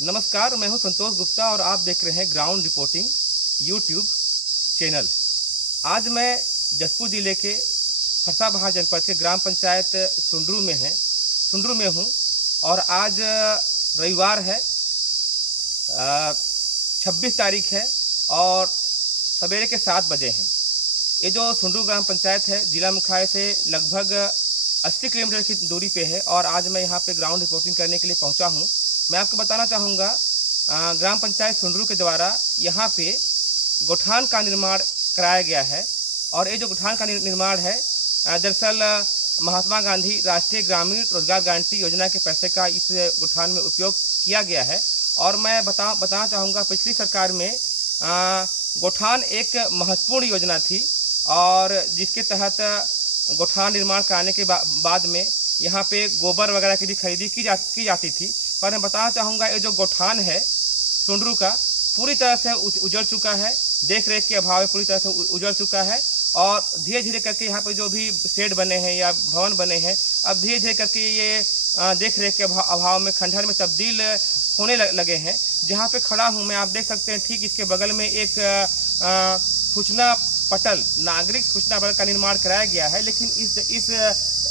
नमस्कार, मैं हूं संतोष गुप्ता और आप देख रहे हैं ग्राउंड रिपोर्टिंग यूट्यूब चैनल। आज मैं जशपुर ज़िले के फरसाबहार जनपद के ग्राम पंचायत सुंडरू में हूं और आज रविवार है, 26 तारीख है और सवेरे के 7 बजे हैं। ये जो सुंडरू ग्राम पंचायत है जिला मुख्यालय से लगभग 80 किलोमीटर की दूरी पे है और आज मैं यहाँ पे ग्राउंड रिपोर्टिंग करने के लिए पहुँचा हूँ। मैं आपको बताना चाहूँगा, ग्राम पंचायत सुंडरू के द्वारा यहाँ पे गोठान का निर्माण कराया गया है और ये जो गोठान का निर्माण है दरअसल महात्मा गांधी राष्ट्रीय ग्रामीण रोजगार गारंटी योजना के पैसे का इस गोठान में उपयोग किया गया है। और मैं बताना चाहूँगा, पिछली सरकार में गोठान एक महत्वपूर्ण योजना थी और जिसके तहत गोठान निर्माण कराने के बाद में यहाँ पे गोबर वगैरह की भी खरीदी की जाती थी। पर मैं बताना चाहूँगा, ये जो गोठान है सुंडरू का पूरी तरह से उजड़ चुका है, देख रेख के अभाव में पूरी तरह से उजड़ चुका है और धीरे धीरे करके यहाँ पे जो भी शेड बने हैं या भवन बने हैं, अब धीरे धीरे करके ये देख रेख के अभाव में खंडहर में तब्दील होने लगे हैं। जहाँ पे खड़ा हूँ मैं, आप देख सकते हैं, ठीक इसके बगल में एक सूचना पटल, नागरिक सूचना पटल का निर्माण कराया गया है, लेकिन इस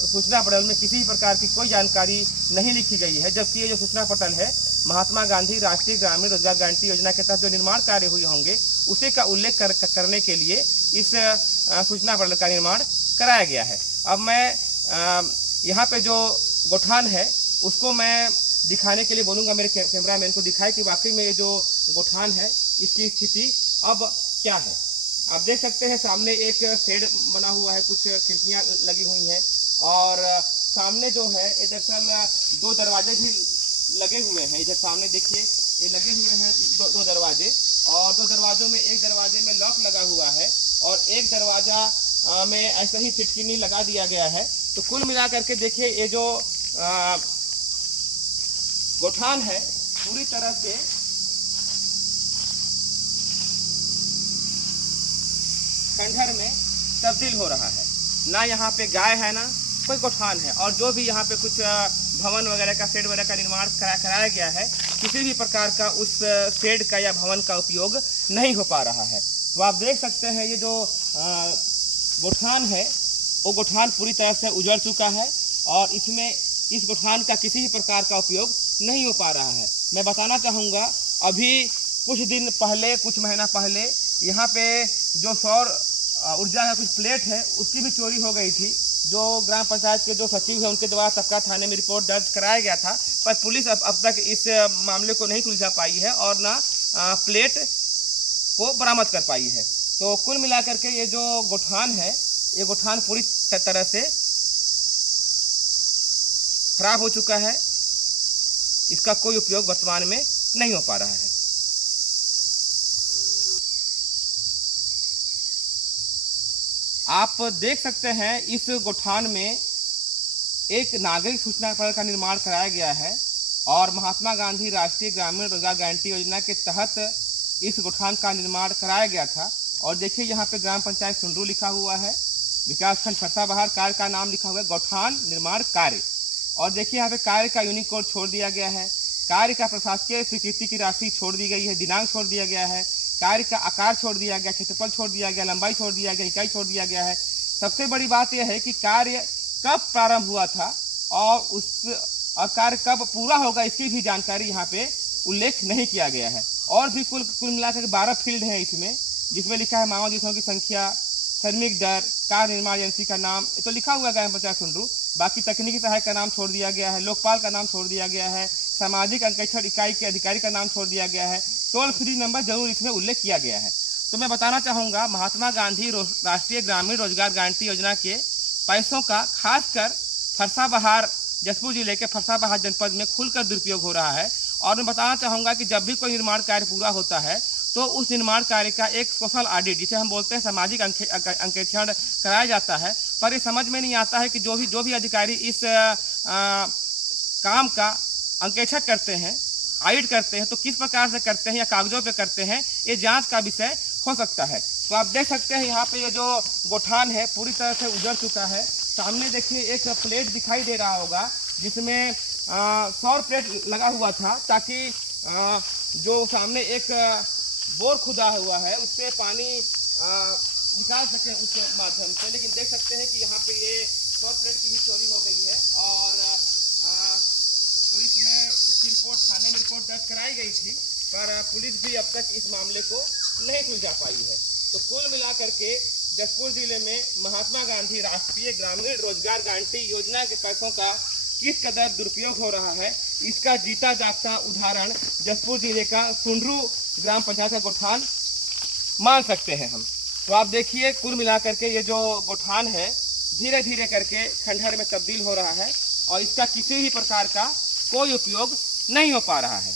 सूचना पटल में किसी प्रकार की कोई जानकारी नहीं लिखी गई है। जबकि ये जो सूचना पटल है महात्मा गांधी राष्ट्रीय ग्रामीण रोजगार गारंटी योजना के तहत जो निर्माण कार्य हुए होंगे उसी का उल्लेख करने के लिए इस सूचना पटल का निर्माण कराया गया है। अब मैं यहाँ पे जो गोठान है उसको मैं दिखाने के लिए बोलूँगा, मेरे कैमरामैन को दिखाए कि वाकई में ये जो गोठान है इसकी स्थिति अब क्या है। आप देख सकते हैं सामने एक शेड बना हुआ है, कुछ खिड़कियां लगी हुई हैं और सामने जो है ये दरअसल 2 दरवाजे भी लगे हुए हैं। इधर सामने देखिए, ये लगे हुए हैं दो दरवाजे और 2 दरवाजों में एक दरवाजे में लॉक लगा हुआ है और एक दरवाजा में ऐसे ही फिटकिनी लगा दिया गया है। तो कुल मिला करके देखिए, ये जो गोठान है पूरी तरह से खंडहर में तब्दील हो रहा है। ना यहाँ पे गाय है ना कोई गोठान है और जो भी यहाँ पे कुछ भवन वगैरह का, शेड वगैरह का निर्माण कराया गया है, किसी भी प्रकार का उस शेड का या भवन का उपयोग नहीं हो पा रहा है। तो आप देख सकते हैं ये जो गोठान है वो गोठान पूरी तरह से उजड़ चुका है और इसमें इस गोठान का किसी भी प्रकार का उपयोग नहीं हो पा रहा है। मैं बताना चाहूँगा, अभी कुछ महीना पहले यहाँ पे जो सौर ऊर्जा का कुछ प्लेट है उसकी भी चोरी हो गई थी। जो ग्राम पंचायत के जो सचिव है उनके द्वारा तबका थाने में रिपोर्ट दर्ज कराया गया था, पर पुलिस अब तक इस मामले को नहीं सुलझा पाई है और ना प्लेट को बरामद कर पाई है। तो कुल मिलाकर के ये जो गोठान है, ये गोठान पूरी तरह से खराब हो चुका है, इसका कोई उपयोग वर्तमान में नहीं हो पा रहा है। आप देख सकते हैं इस गोठान में एक नागरिक सूचना पटल का निर्माण कराया गया है और महात्मा गांधी राष्ट्रीय ग्रामीण रोजगार गारंटी योजना के तहत इस गोठान का निर्माण कराया गया था। और देखिए यहाँ पे ग्राम पंचायत सुंडरू लिखा हुआ है, विकासखंड फरसाबहार, कार्य का नाम लिखा हुआ है गोठान निर्माण कार्य। और देखिए यहाँ पे कार्य का यूनिक कोड छोड़ दिया गया है, कार्य का प्रशासकीय स्वीकृति की राशि छोड़ दी गई है, दिनांक छोड़ दिया गया है, कार्य का आकार छोड़ दिया गया, क्षेत्रफल छोड़ दिया गया, लंबाई छोड़ दिया गया, इकाई छोड़ दिया गया है। सबसे बड़ी बात यह है कि कार्य कब प्रारंभ हुआ था और कार्य कब पूरा होगा इसकी भी जानकारी यहाँ पे उल्लेख नहीं किया गया है। और भी कुल मिलाकर 12 फील्ड हैं इसमें, जिसमें लिखा है मानव दिवसों की संख्या, श्रमिक दर, कार्य निर्माण एजेंसी का नाम तो लिखा हुआ है ग्राम पंचायत सुंडरू। बाकी तकनीकी सहायक का नाम छोड़ दिया गया है, लोकपाल का नाम छोड़ दिया गया है, सामाजिक अंकेक्षण इकाई के अधिकारी का नाम छोड़ दिया गया है, टोल फ्री नंबर जरूर इसमें उल्लेख किया गया है। तो मैं बताना चाहूँगा, महात्मा गांधी राष्ट्रीय ग्रामीण रोजगार गारंटी योजना के पैसों का खासकर फरसाबहार, जशपुर जिले के फरसाबहार जनपद में खुलकर दुरुपयोग हो रहा है। और मैं बताना चाहूँगा कि जब भी कोई निर्माण कार्य पूरा होता है तो उस निर्माण कार्य का एक सोशल ऑडिट, जिसे हम बोलते हैं सामाजिक अंकेक्षण कराया जाता है। पर ये समझ में नहीं आता है कि जो भी अधिकारी इस काम का अंकेक्षण करते हैं, ऑडिट करते हैं, तो किस प्रकार से करते हैं या कागजों पे करते हैं, ये जांच का विषय हो सकता है। तो आप देख सकते हैं यहाँ पे ये जो गोठान है पूरी तरह से उजड़ चुका है। सामने देखिए एक प्लेट दिखाई दे रहा होगा जिसमें सौर प्लेट लगा हुआ था, ताकि जो सामने एक बोर खुदा हुआ है उससे पानी निकाल सकें उसके माध्यम से। लेकिन देख सकते हैं कि यहाँ पे ये सौर प्लेट की भी चोरी हो गई है और पुलिस ने इसकी रिपोर्ट, थाने में रिपोर्ट दर्ज कराई गई थी, पर पुलिस भी अब तक इस मामले को नहीं सुलझा पाई है। तो कुल मिलाकर के जशपुर जिले में महात्मा गांधी राष्ट्रीय ग्रामीण रोजगार गारंटी योजना के पैसों का किस कदर दुरुपयोग हो रहा है, इसका जीता जागता उदाहरण जशपुर जिले का सुंडरू ग्राम पंचायत का गोठान मान सकते हैं हम। तो आप देखिए, कुल मिलाकर के ये जो गोठान है धीरे धीरे करके खंडहर में तब्दील हो रहा है और इसका किसी भी प्रकार का कोई उपयोग नहीं हो पा रहा है।